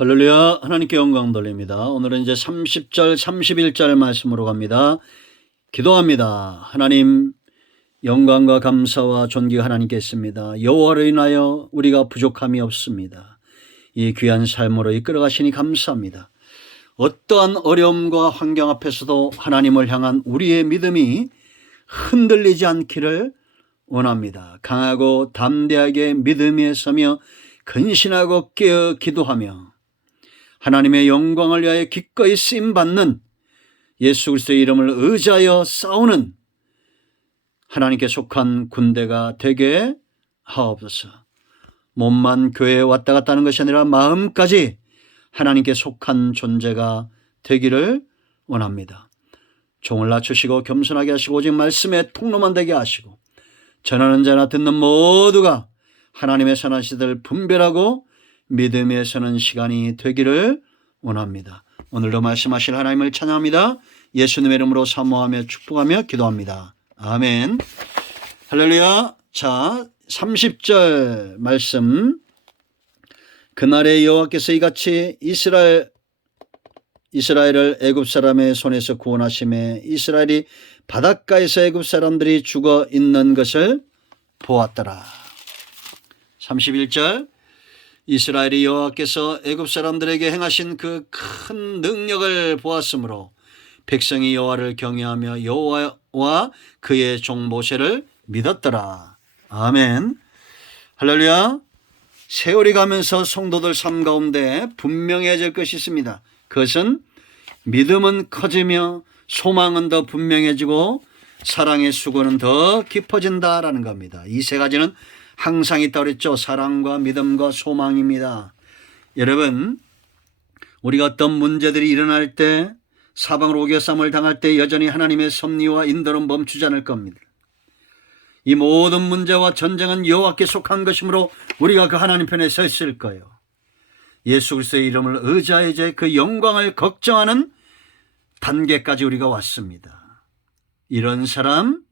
할렐루야. 하나님께 영광 돌립니다. 오늘은 이제 30절 31절 말씀으로 갑니다. 기도합니다. 하나님, 영광과 감사와 존귀가 하나님께 있습니다. 여호와로 인하여 우리가 부족함이 없습니다. 이 귀한 삶으로 이끌어 가시니 감사합니다. 어떠한 어려움과 환경 앞에서도 하나님을 향한 우리의 믿음이 흔들리지 않기를 원합니다. 강하고 담대하게 믿음에 서며 근신하고 깨어 기도하며 하나님의 영광을 위하여 기꺼이 쓰임받는 예수 그리스도의 이름을 의지하여 싸우는 하나님께 속한 군대가 되게 하옵소서. 몸만 교회에 왔다 갔다 하는 것이 아니라 마음까지 하나님께 속한 존재가 되기를 원합니다. 종을 낮추시고 겸손하게 하시고 오직 말씀의 통로만 되게 하시고 전하는 자나 듣는 모두가 하나님의 선하시들 분별하고 믿음에 서는 시간이 되기를 원합니다. 오늘도 말씀하실 하나님을 찬양합니다. 예수님의 이름으로 사모하며 축복하며 기도합니다. 아멘. 할렐루야. 자, 30절 말씀. 그날에 여호와께서 이같이 이스라엘을 애굽 사람의 손에서 구원하심에 이스라엘이 바닷가에서 애굽 사람들이 죽어 있는 것을 보았더라. 31절. 이스라엘이 여호와께서 애굽 사람들에게 행하신 그 큰 능력을 보았으므로 백성이 여호와를 경외하며 여호와와 그의 종 모세를 믿었더라. 아멘. 할렐루야. 세월이 가면서 성도들 삶 가운데 분명해질 것이 있습니다. 그것은 믿음은 커지며 소망은 더 분명해지고 사랑의 수고는 더 깊어진다라는 겁니다. 이 세 가지는 항상 있다고 그랬죠. 사랑과 믿음과 소망입니다. 여러분, 우리가 어떤 문제들이 일어날 때, 사방으로 오겨쌈을 당할 때 여전히 하나님의 섭리와 인도는 멈추지 않을 겁니다. 이 모든 문제와 전쟁은 여호와께 속한 것이므로 우리가 그 하나님 편에 서 있을 거예요. 예수 그리스도의 이름을 의지하여 이제 그 영광을 걱정하는 단계까지 우리가 왔습니다. 이런 사람,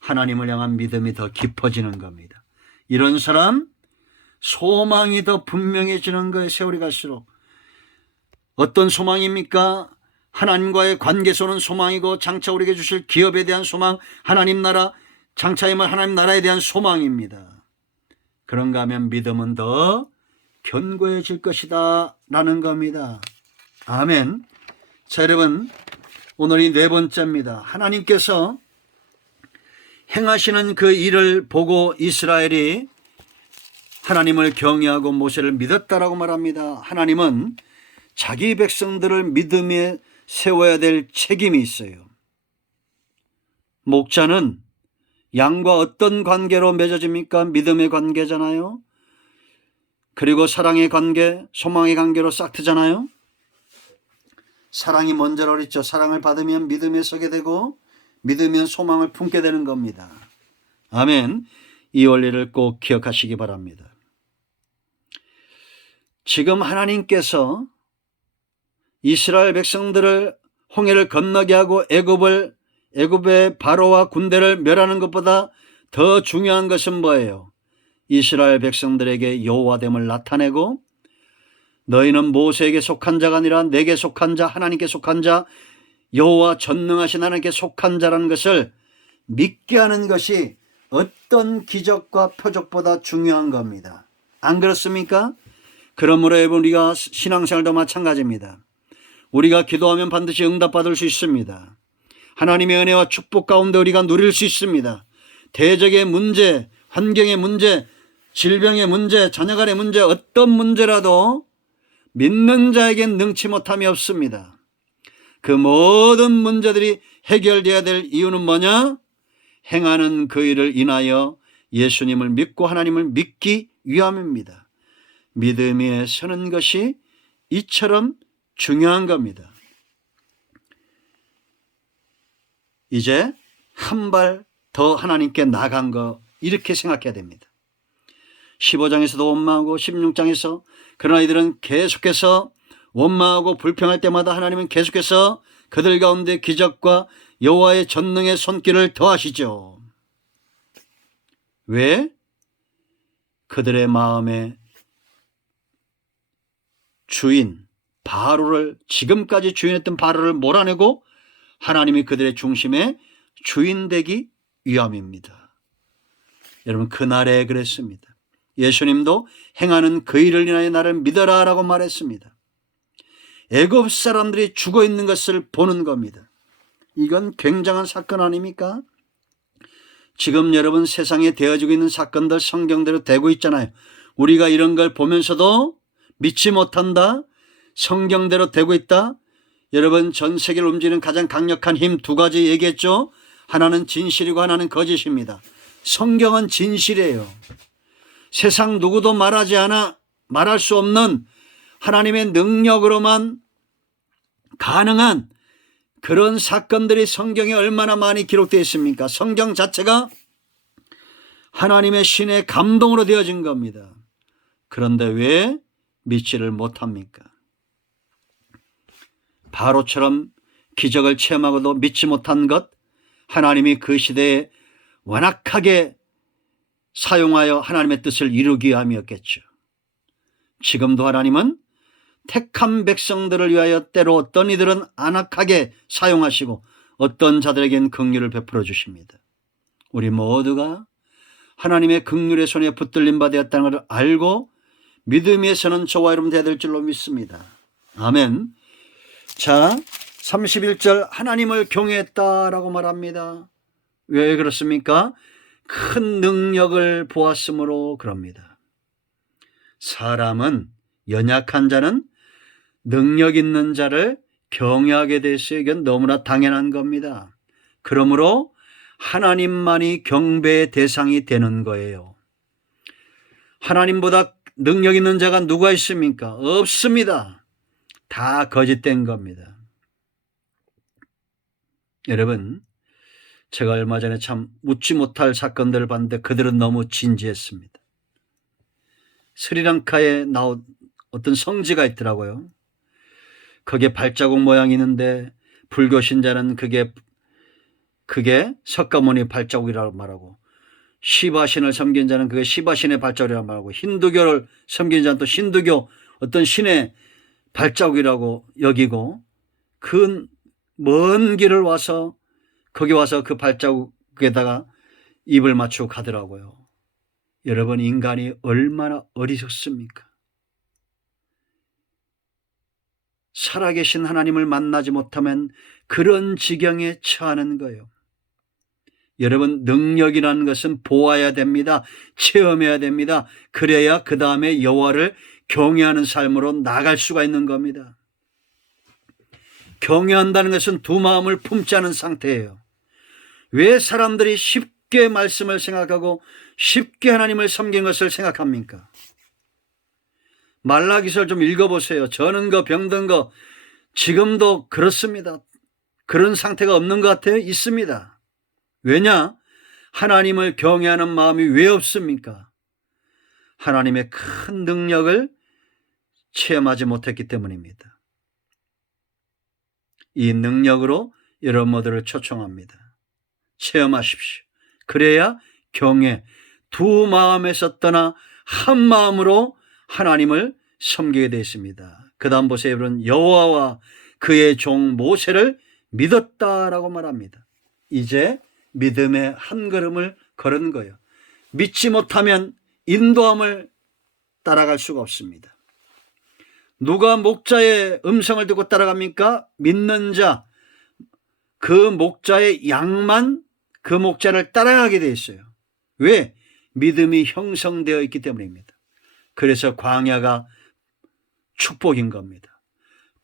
하나님을 향한 믿음이 더 깊어지는 겁니다. 이런 사람, 소망이 더 분명해지는 거예요. 세월이 갈수록. 어떤 소망입니까? 하나님과의 관계에서는 소망이고 장차 우리에게 주실 기업에 대한 소망, 하나님 나라, 장차임을 하나님 나라에 대한 소망입니다. 그런가 하면 믿음은 더 견고해질 것이다 라는 겁니다. 아멘. 자, 여러분, 오늘이 네 번째입니다. 하나님께서 행하시는 그 일을 보고 이스라엘이 하나님을 경외하고 모세를 믿었다라고 말합니다. 하나님은 자기 백성들을 믿음에 세워야 될 책임이 있어요. 목자는 양과 어떤 관계로 맺어집니까? 믿음의 관계잖아요. 그리고 사랑의 관계, 소망의 관계로 싹 트잖아요. 사랑이 먼저로 그랬죠. 사랑을 받으면 믿음에 서게 되고 믿으면 소망을 품게 되는 겁니다. 아멘. 이 원리를 꼭 기억하시기 바랍니다. 지금 하나님께서 이스라엘 백성들을 홍해를 건너게 하고 애굽의 바로와 군대를 멸하는 것보다 더 중요한 것은 뭐예요? 이스라엘 백성들에게 여호와됨을 나타내고 너희는 모세에게 속한 자가 아니라 내게 속한 자, 하나님께 속한 자, 여호와 전능하신 하나님께 속한 자라는 것을 믿게 하는 것이 어떤 기적과 표적보다 중요한 겁니다. 안 그렇습니까? 그러므로 여러분, 우리가 신앙생활도 마찬가지입니다. 우리가 기도하면 반드시 응답받을 수 있습니다. 하나님의 은혜와 축복 가운데 우리가 누릴 수 있습니다. 대적의 문제, 환경의 문제, 질병의 문제, 자녀간의 문제, 어떤 문제라도 믿는 자에겐 능치 못함이 없습니다. 그 모든 문제들이 해결되어야 될 이유는 뭐냐? 행하는 그 일을 인하여 예수님을 믿고 하나님을 믿기 위함입니다. 믿음에 서는 것이 이처럼 중요한 겁니다. 이제 한 발 더 하나님께 나간 거 이렇게 생각해야 됩니다. 15장에서도 원망하고 16장에서 그러나 이들은 계속해서 원망하고 불평할 때마다 하나님은 계속해서 그들 가운데 기적과 여호와의 전능의 손길을 더하시죠. 왜? 그들의 마음에 주인 바로를, 지금까지 주인했던 바로를 몰아내고 하나님이 그들의 중심에 주인 되기 위함입니다. 여러분, 그날에 그랬습니다. 예수님도 행하는 그 일을 인하여 나를 믿어라 라고 말했습니다. 애굽 사람들이 죽어 있는 것을 보는 겁니다. 이건 굉장한 사건 아닙니까? 지금 여러분, 세상에 되어지고 있는 사건들 성경대로 되고 있잖아요. 우리가 이런 걸 보면서도 믿지 못한다, 성경대로 되고 있다. 여러분, 전 세계를 움직이는 가장 강력한 힘 두 가지 얘기했죠. 하나는 진실이고 하나는 거짓입니다. 성경은 진실이에요. 세상 누구도 말할 수 없는 하나님의 능력으로만 가능한 그런 사건들이 성경에 얼마나 많이 기록되어 있습니까? 성경 자체가 하나님의 신의 감동으로 되어진 겁니다. 그런데 왜 믿지를 못합니까? 바로처럼 기적을 체험하고도 믿지 못한 것, 하나님이 그 시대에 완악하게 사용하여 하나님의 뜻을 이루기 위함이었겠죠. 지금도 하나님은 택한 백성들을 위하여 때로 어떤 이들은 안악하게 사용하시고 어떤 자들에겐 긍휼을 베풀어 주십니다. 우리 모두가 하나님의 긍휼의 손에 붙들림 바 되었다는 것을 알고 믿음에서는 저와 여러분 되어야 될 줄로 믿습니다. 아멘. 자, 31절 하나님을 경외했다라고 말합니다. 왜 그렇습니까? 큰 능력을 보았으므로 그럽니다. 사람은, 연약한 자는 능력 있는 자를 경외하게 됐어요. 이건 너무나 당연한 겁니다. 그러므로 하나님만이 경배의 대상이 되는 거예요. 하나님보다 능력 있는 자가 누가 있습니까? 없습니다. 다 거짓된 겁니다. 여러분, 제가 얼마 전에 참 웃지 못할 사건들을 봤는데 그들은 너무 진지했습니다. 스리랑카에 나온 어떤 성지가 있더라고요. 거기에 발자국 모양이 있는데 불교 신자는 그게 석가모니 발자국이라고 말하고, 시바신을 섬긴 자는 그게 시바신의 발자국이라고 말하고, 힌두교를 섬긴 자는 또 힌두교 어떤 신의 발자국이라고 여기고, 그 먼 길을 와서 거기 와서 그 발자국에다가 입을 맞추고 가더라고요. 여러분, 인간이 얼마나 어리석습니까? 살아계신 하나님을 만나지 못하면 그런 지경에 처하는 거예요. 여러분, 능력이라는 것은 보아야 됩니다. 체험해야 됩니다. 그래야 그 다음에 여호와를 경외하는 삶으로 나갈 수가 있는 겁니다. 경외한다는 것은 두 마음을 품지 않은 상태예요. 왜 사람들이 쉽게 말씀을 생각하고 쉽게 하나님을 섬긴 것을 생각합니까? 말라기서를 좀 읽어보세요. 저는 거 병든 거 지금도 그렇습니다. 그런 상태가 없는 것 같아요? 있습니다. 왜냐? 하나님을 경외하는 마음이 왜 없습니까? 하나님의 큰 능력을 체험하지 못했기 때문입니다. 이 능력으로 여러분 모두를 초청합니다. 체험하십시오. 그래야 경외, 두 마음에서 떠나 한 마음으로 하나님을 섬기게 되어 있습니다. 그 다음 보세요. 여러분, 여호와와 그의 종 모세를 믿었다라고 말합니다. 이제 믿음의 한 걸음을 걸은 거예요. 믿지 못하면 인도함을 따라갈 수가 없습니다. 누가 목자의 음성을 듣고 따라갑니까? 믿는 자, 그 목자의 양만 그 목자를 따라가게 되어 있어요. 왜? 믿음이 형성되어 있기 때문입니다. 그래서 광야가 축복인 겁니다.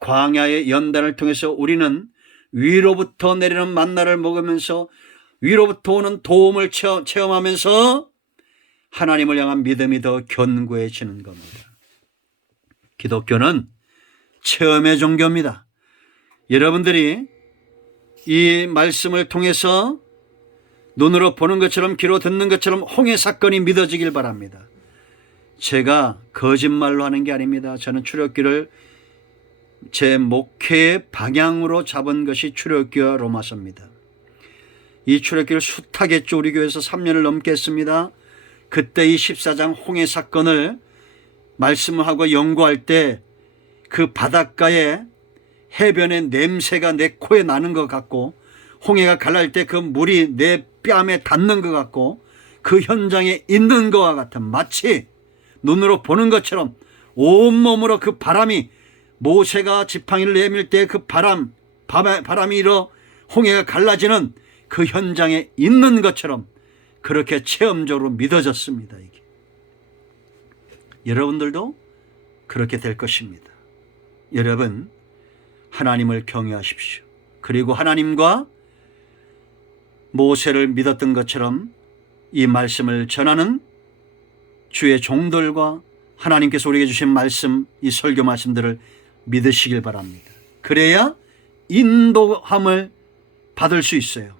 광야의 연단을 통해서 우리는 위로부터 내리는 만나를 먹으면서 위로부터 오는 도움을 체험하면서 하나님을 향한 믿음이 더 견고해지는 겁니다. 기독교는 체험의 종교입니다. 여러분들이 이 말씀을 통해서 눈으로 보는 것처럼 귀로 듣는 것처럼 홍해 사건이 믿어지길 바랍니다. 제가 거짓말로 하는 게 아닙니다. 저는 출애굽기를 제 목회의 방향으로 잡은 것이 출애굽기와 로마서입니다. 이 출애굽기를 숱하겠죠. 우리 교회에서 3년을 넘게 했습니다. 그때 이 14장 홍해 사건을 말씀을 하고 연구할 때 그 바닷가에 해변의 냄새가 내 코에 나는 것 같고 홍해가 갈라질 때 그 물이 내 뺨에 닿는 것 같고 그 현장에 있는 것과 같은 마치 눈으로 보는 것처럼 온몸으로 그 바람이 모세가 지팡이를 내밀 때 그 바람이 일어 홍해가 갈라지는 그 현장에 있는 것처럼 그렇게 체험적으로 믿어졌습니다. 이게. 여러분들도 그렇게 될 것입니다. 여러분, 하나님을 경외하십시오. 그리고 하나님과 모세를 믿었던 것처럼 이 말씀을 전하는 주의 종들과 하나님께서 우리에게 주신 말씀, 이 설교 말씀들을 믿으시길 바랍니다. 그래야 인도함을 받을 수 있어요.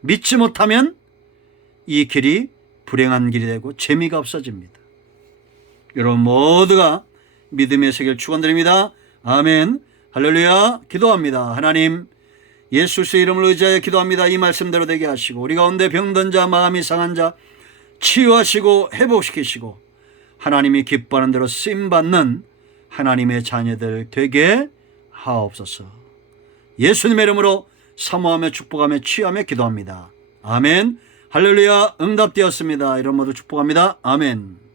믿지 못하면 이 길이 불행한 길이 되고 재미가 없어집니다. 여러분 모두가 믿음의 세계를 축원드립니다. 아멘. 할렐루야. 기도합니다. 하나님, 예수 그리스도의 이름을 의지하여 기도합니다. 이 말씀대로 되게 하시고 우리 가운데 병든 자, 마음이 상한 자 치유하시고 회복시키시고 하나님이 기뻐하는 대로 쓰임받는 하나님의 자녀들 되게 하옵소서. 예수님의 이름으로 사모하며 축복하며 치유하며 기도합니다. 아멘. 할렐루야. 응답되었습니다. 이런 모두 축복합니다. 아멘.